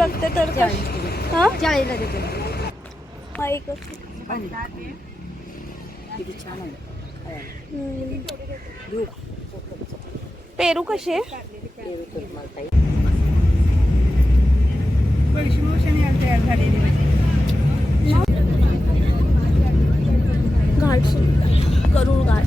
बघते तर हां? चाळीला देते. पेरू कसे पेरू तर मला ताई. घाट सुद्धा करूळ घाट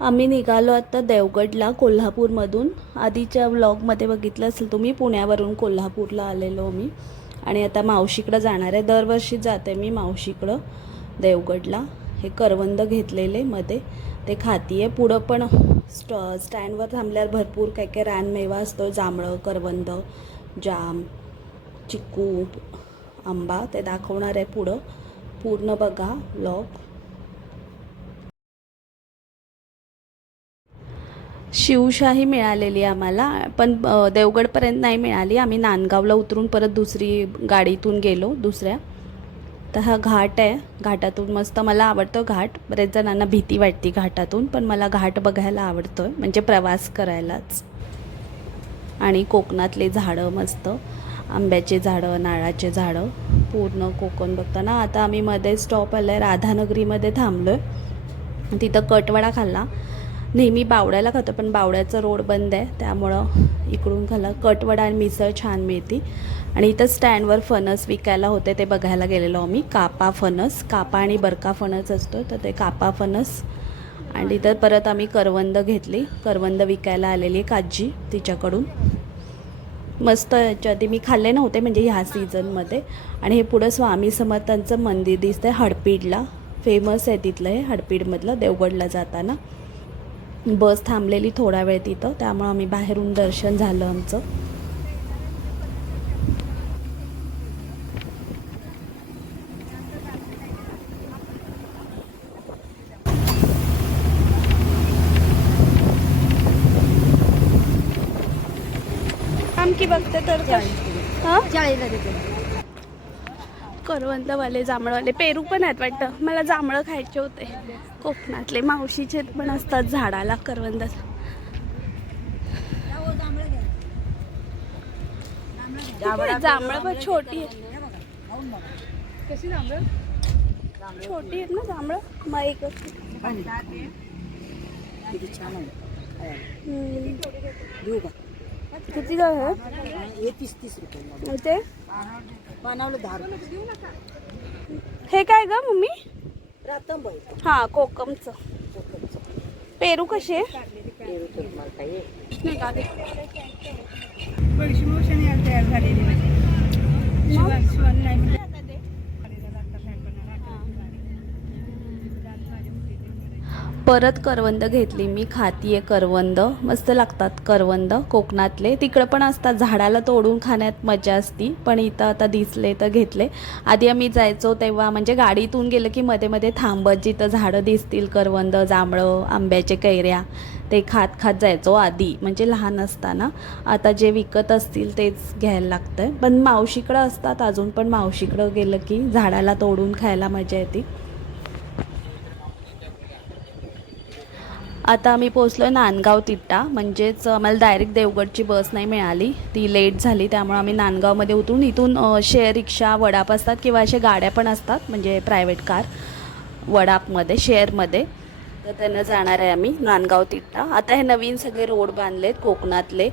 आम्ही निघालो आता देवगडला कोल्हापूरमधून. आधीच्या व्लॉगमध्ये बघितलं असेल तुम्ही पुण्यावरून कोल्हापूरला आलेलो मी आणि आता मावशीकडं जाणार आहे. दरवर्षी जाते मी मावशीकडं देवगडला. हे करवंद घेतलेले मध्ये. ते खाती आहे. पुढं पण स्ट स्टँडवर थांबल्यावर भरपूर काय काय रानमेवा असतो. जांभळं करवंद जाम चिकू आंबा. ते दाखवणार आहे पुढं. पूर्ण बघा ब्लॉग शिवशाही मिळालेली आम्हाला पण देवगडपर्यंत नाही मिळाली. आम्ही नांदगावला उतरून परत दुसरी गाडीतून गेलो दुसऱ्या. तर हा घाट आहे घाटातून मस्त मला आवडतं घाट. बरेच जणांना भीती वाटते घाटातून पण मला घाट बघायला आवडतं म्हणजे प्रवास करायलाच. आणि कोकणातले झाडं मस्त. आंब्याचे झाडं नारळाचे झाडं पूर्ण कोकण बघताना. आता आम्ही मध्ये स्टॉप आलं आहे राधानगरीमध्ये थांबलो आहे तिथं कटवडा खाल्ला. नेहमी बावड्याला खातो पण बावड्याचा रोड बंद आहे. त्यामुळं इकडून खाल्ला. कटवडा आणि मिसळ छान मिळते. आणि इथं स्टँडवर फणस विकायला होते ते बघायला गेलेलो आम्ही. कापा फणस कापा आणि बरका फणस असतो तर ते कापा फणस. आणि तिथं परत आम्ही करवंद घेतली. करवंद विकायला आलेली काजी तिच्याकडून. मस्त याच्या आधी मी खाल्ले नव्हते म्हणजे ह्या सीझनमध्ये. आणि हे पुढं स्वामी समर्थांचं मंदिर दिसतं आहे हडपीडला. फेमस आहे तिथलं हे हडपीडमधलं देवगडला जाताना. बस थांबलेली थोडा वेळ तिथं. त्यामुळं आम्ही बाहेरून दर्शन झालं आमचं. आमकी बघते तर हां? देते करवंदवाले जांभळवाले पेरू पण आहेत वाटतं. मला जांभळं खायचे होते. कोकणातले मावशीचे पण असतात झाडाला करवंद. जांभळं पण छोटी आहेत. कशी जांभळं? छोटी आहेत ना जांभळं? मग एक छान किती हे तीस तीस रुपये ते? बनवलं दहा रुपये. हे काय ग मम्मी? रातंबर हां कोकमचं. पेरू कसे? पेरू तर मला ताई. परत करवंद घेतली. मी खातीये करवंद. मस्त लागतात करवंद. कोकणातले. तिकडं पण असतात. झाडाला तोडून खाण्यात मजा असती. पण इथं आता दिसले तर घेतले. आधी आम्ही जायचो तेव्हा म्हणजे गाडीतून गेलं की मध्ये मध्ये थांबत जिथं झाडं दिसतील करवंद जांभळं आंब्याचे कैऱ्या. ते खात खात जायचो आधी. म्हणजे लहान असताना. आता जे विकत असतील तेच घ्यायला लागतं पण मावशीकडं असतात अजून पण मावशीकडं गेलं की झाडाला तोडून खायला मजा येते. आता आम्ही पोचलो नांदगाव तिट्टा. म्हणजेच आम्हाला डायरेक्ट देवगडची बस नाही मिळाली. ती लेट झाली त्यामुळे आम्ही नांदगावमध्ये उतरून इथून शेअर रिक्षा वडाप असतात किंवा अशा गाड्या पण असतात म्हणजे प्रायव्हेट कार वडापमध्ये शेअरमध्ये तर त्यांना जाणार आहे आम्ही नांदगाव तिट्टा. आता हे नवीन सगळे रोड बांधलेत कोकणातले.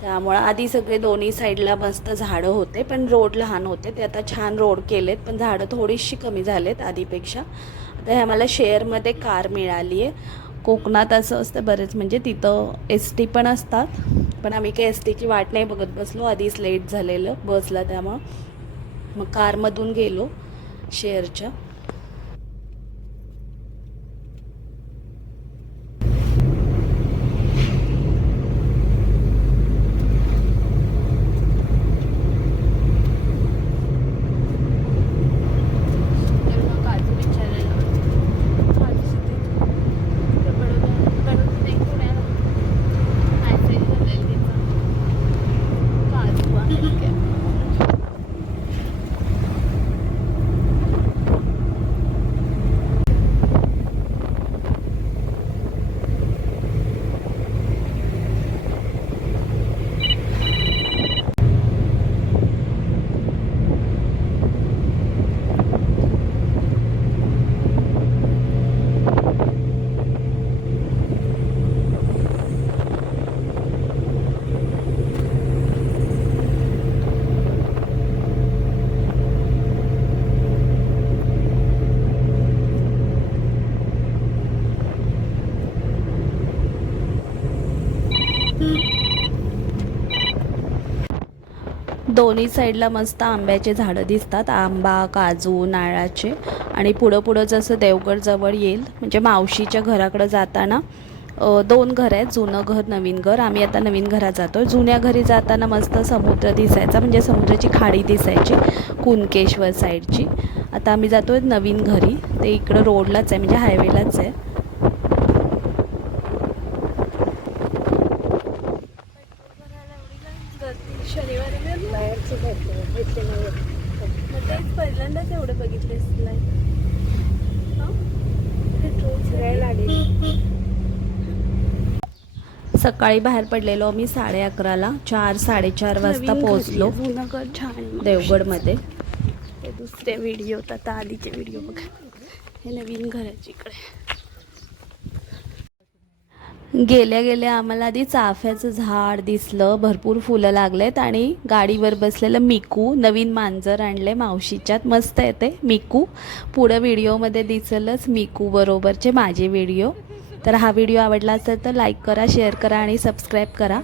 त्यामुळं आधी सगळे दोन्ही साईडला मस्त झाडं होते पण रोड लहान होते. ते आता छान रोड केलेत पण झाडं थोडीशी कमी झालेत आधीपेक्षा. आता हे आम्हाला शेअरमध्ये कार मिळाली आहे कोकणात असं असतं बरेच म्हणजे तिथं एस टी पण असतात. पण आम्ही काही एस टीची वाट नाही बघत बसलो आधीच लेट झालेलं बसला त्यामुळं मग कारमधून गेलो शेअरच्या तर मग काजू विचारायला काजू किती? तर बडोदा- बडोदा नाही, पुण्याला. Message झालेला तिचा. काजू आहे काय? दोन्ही साईडला मस्त आंब्याचे झाडं दिसतात. आंबा काजू नारळाचे. आणि पुढं पुढं जसं देवगड जवळ येईल म्हणजे मावशीच्या घराकडं जाताना दोन घर आहेत. जुनं घर नवीन घर. आम्ही आता नवीन घरात जातो जुन्या घरी जाताना मस्त समुद्र दिसायचा म्हणजे समुद्राची खाडी दिसायची कुणकेश्वर साईडची. आता आम्ही जातो नवीन घरी. ते इकडं रोडलाच आहे म्हणजे हायवेलाच आहे. तेच पहिल्यांदाच एवढं सकाळी बाहेर पडलेलो आम्ही साडे अकराला. चार साडेचार वाजता पोहोचलो. छान देवगडमध्ये. ते दुसरे व्हिडिओ आता आधीचे व्हिडिओ बघा. हे नवीन घराची इकडे. गेल्या गेल्या आम्हाला आधी चाफ्याचं झाड दिसलं भरपूर फुलं लागलेत आणि गाडीवर बसलेलं मिकू नवीन मांजर आणले मावशीच्यात. मस्त येते मिकू. पुढं व्हिडिओमध्ये दिसलंच मिकू बरोबरचे माझे व्हिडिओ. तर हा व्हिडिओ आवडला असेल तर लाईक करा शेअर करा आणि सबस्क्राईब करा.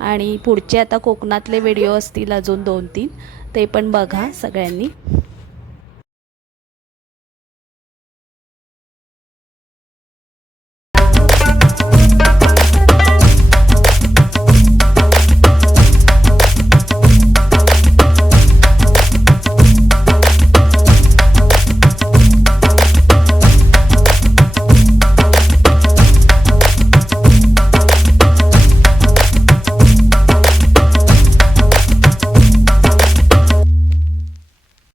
आणि पुढचे आता कोकणातले व्हिडिओ असतील अजून दोन तीन ते पण बघा सगळ्यांनी.